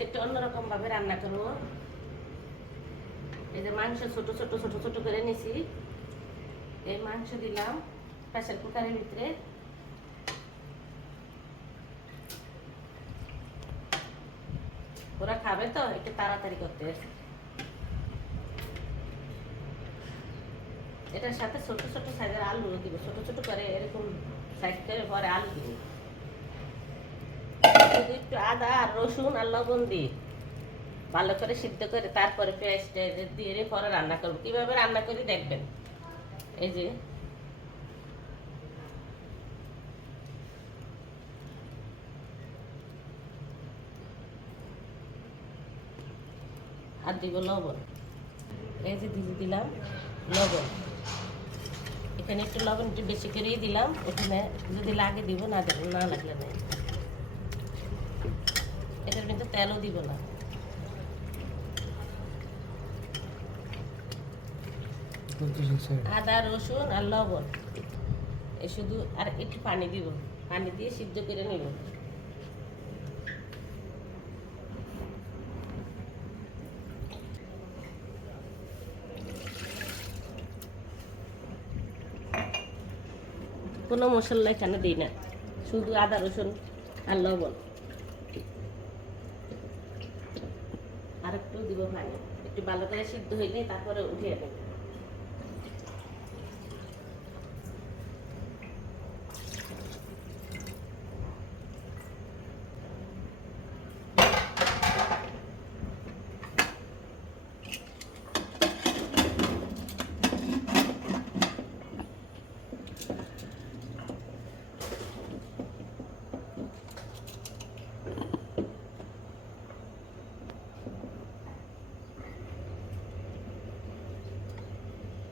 আজকে একটু অন্যরকম ভাবে রান্না করবো। এই যে মাংস ছোট ছোট ছোট ছোট করে নিছি, এই মাংস দিলাম প্রেসার কুকারের ভিতরে। ওরা খাবে তো একটু তাড়াতাড়ি করতে আছে। এটার সাথে ছোট ছোট সাইজের আলু দিব, ছোট ছোট করে এরকম সাইজ করে পরে আলু দিব। শুধু একটু আদা আর রসুন আর লবণ দিই ভালো করে সিদ্ধ করে তারপরে পেঁয়াজটা দিয়ে পরে রান্না করবো। কিভাবে রান্না করি দেখবেন। এই যে আর দিব লবণ। এই যে দিলাম লবণ, এখানে একটু লবণ একটু বেশি করেই দিলাম। এখানে যদি লাগে দিব, না দেবো, না লাগলে নাই। এটার কিন্তু তেলও দিব না। আদা রসুন আর লবণ, এ শুধু আর একটু পানি দিব, পানি দিয়ে সিদ্ধ করে নিব। কোনো মশলা এখানে দিই না, শুধু আদা রসুন আর লবণ। আর একটু দিব পানি, একটু ভালো করে সিদ্ধ হইলে তারপরে উঠিয়ে নেব।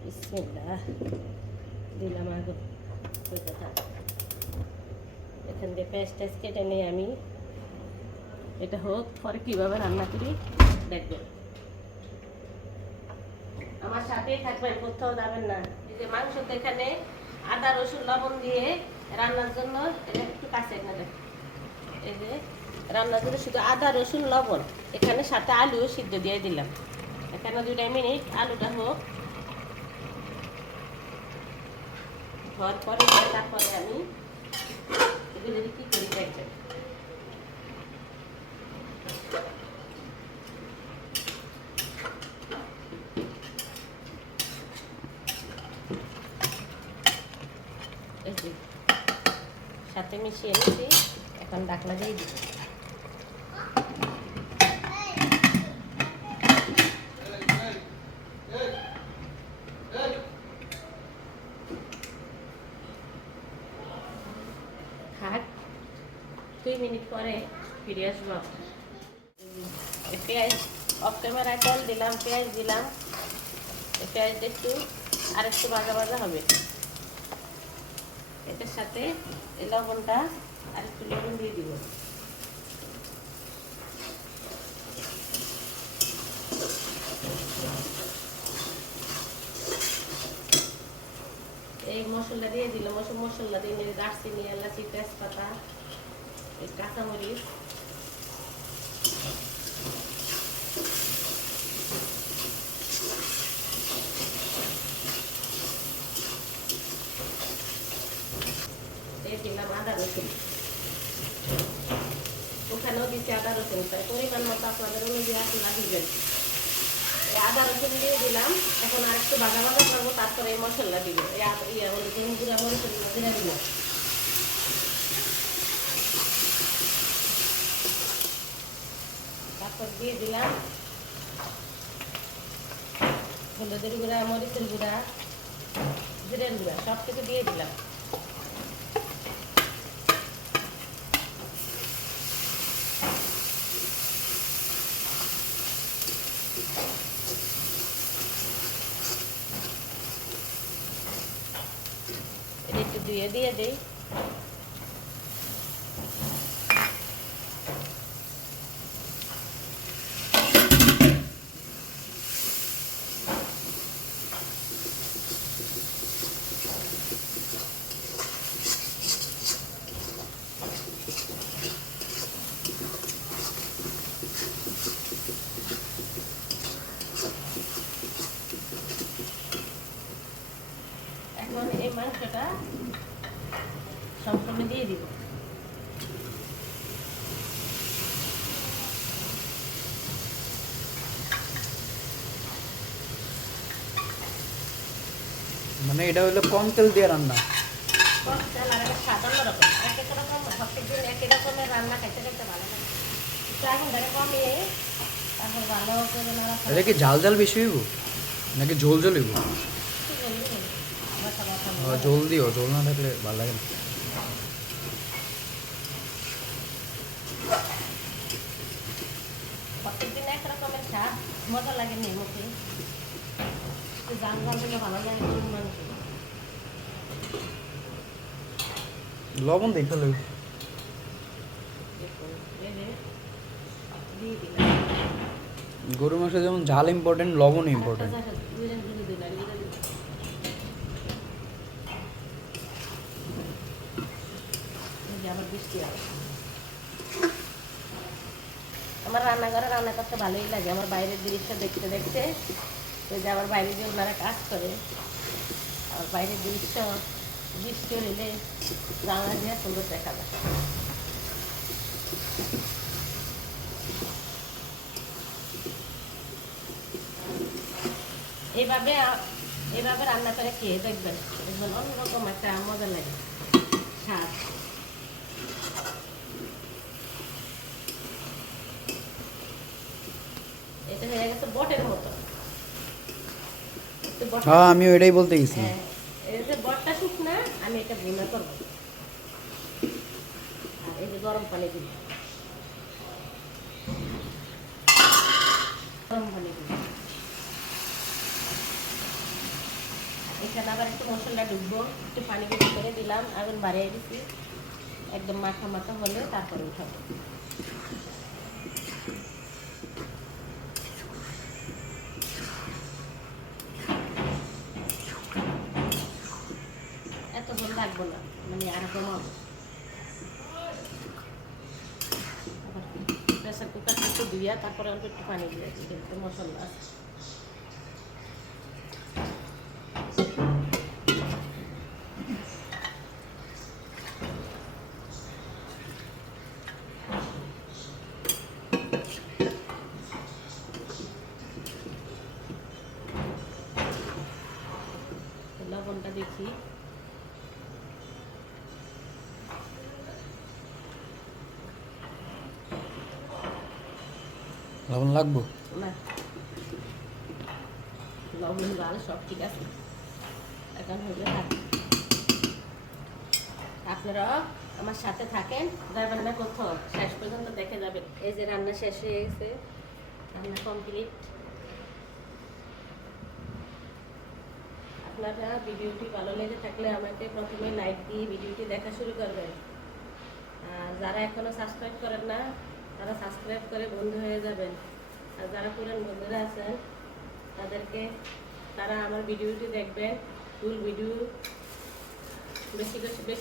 বিসমিল্লাহ দিলাম আগে। এখান দিয়ে পেঁয়াজ টেস্ট কেটে নিই আমি। এটা হোক, পরে কীভাবে রান্না করি দেখবেন। আমার সাথেই থাকবেন, কোথাও যাবেন না। এই যে মাংস তো এখানে আদা রসুন লবণ দিয়ে রান্নার জন্য একটু কাছে এখানে, এই যে রান্নার জন্য শুধু আদা রসুন লবণ, এখানে সাথে আলুও সিদ্ধ দিয়ে দিলাম। এখানে 2 মিনিট আলুটা হোক, হওয়ার পরে তারপরে আমি এগুলো কি করি দেখবেন। এই যে সাথে মিশিয়ে নিচ্ছি, এখন ঢাকনা দিয়ে দিচ্ছি। থাক, 2 মিনিট পরে ফিরে আসবো। পেঁয়াজ অফ ক্যামেরায় তেল দিলাম, পেঁয়াজ দিলাম। পেঁয়াজটা একটু আর একটু ভাজা ভাজা হবে। এটার সাথে এই লবণটা আর একটু লবণ দিয়ে দিব। এই মশলা দিয়ে দিলাম, মশলা দিয়ে দারচিনি এলাচি তেজপাতা এই কাঁচামরিচ দিয়ে দিলাম আদা রসুন। ওখানেও দিচ্ছি আদা রসুন, তাই পরিমাণ মতো আপনাদের অনুযায়ী আপনারা দিবেন। আদা রসুন দিয়ে দিলাম। এখন আর একটু ভাজা ভাজা করবো, তারপরে এই মশলা দিব। গুঁড়া মরিচ গুঁড়া দিব। তারপর দিয়ে দিলাম হলুদের গুঁড়া, মরিচের গুঁড়া, জিরের গুঁড়া, সব কিছু দিয়ে দিলাম। একটু দিয়ে দিই। মাংসটা সম্পূর্ণ দিয়ে দিব। মানে এটা হলো কম তেল দিয়ে রান্না। কম তেল আর স্বাদ অন্যরকম, এক এক রকম প্রত্যেকদিন এক এক রকমের রান্না খাইতে খাইতে ভালো লাগে। একটু এখন ধরে কমিয়ে তারপর ভালো করে নাড়া এটা কি ঝাল ঝাল বেশি হইব নাকি ঝোল ঝোল হইব? ঝোল দিও, ঝোল না থাকলে ভালো লাগে না। প্রত্যেকদিন এক রকমের স্বাদ মজা লাগে নি মুখে, একটু জাল জাল দিলে ভালো লাগে মানুষ। লবণ দেখে লই। গরু মাংস যেমন ঝাল ইম্পর্টেন্ট, লবণ ইম্পর্টেন্ট। আমার রান্নাঘরে রান্না করতে ভালোই লাগে, আমার বাইরের দৃশ্য দেখতে দেখতে। ওই যে আমার বাইরে যে ওনারা কাজ করে, আমার বাইরের দৃশ্য বৃষ্টি হইলে জানলা দিয়ে সুন্দর দেখা যায়। এইভাবে এইভাবে রান্না করে খেয়ে দেখবেন, দেখবেন অন্যরকম একটা মজা লাগে স্বাদ। এটা হয়ে গেছে বটের মতো। হ্যাঁ, আমি ওইটাই বলতে গেছি। হ্যাঁ, এই যে বটটা শুকনা, আমি এটা ভুনা করবো। আর এই যে গরম পানি দিব, গরম পানি দিব। এখানে আবার একটু মশলা ঢুকবো, একটু পানি বেশি করে দিলাম, আগুন বাড়িয়ে দিচ্ছি। একদম মাখা মাখা হলে তারপরে উঠাবো। এত ঝোল লাগবো না, মানে আর কমাবো। প্রেসার কুকার একটু ধুইয়া তারপরে অল্প একটু পানি দিয়ে দিচ্ছি, মশলা আছে। লবণটা দেখি, লবণ লাগবো না লবণ লাল সব ঠিক আছে। এখন হয়ে থাক, আপনারা আমার সাথে থাকেন, যাবেন না কোথাও, শেষ পর্যন্ত দেখে যাবেন। এই যে রান্না শেষ হয়ে গেছে, রান্না কমপ্লিট। আপনারা ভিডিওটি ভালো লেগে থাকলে আমাকে প্রথমে লাইক দিয়ে ভিডিওটি দেখা শুরু করবেন। আর যারা এখনো সাবস্ক্রাইব করেন না, তারা সাবস্ক্রাইব করে বন্ধু হয়ে যাবেন। আর যারা পুরান বন্ধুরা আছেন তারা আমার ভিডিওটি দেখবেন, ফুল ভিডিও বেশি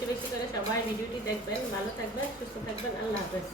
বেশি করে সবাই ভিডিওটি দেখবেন। ভালো থাকবেন, সুস্থ থাকবেন। আল্লাহ হাফেজ।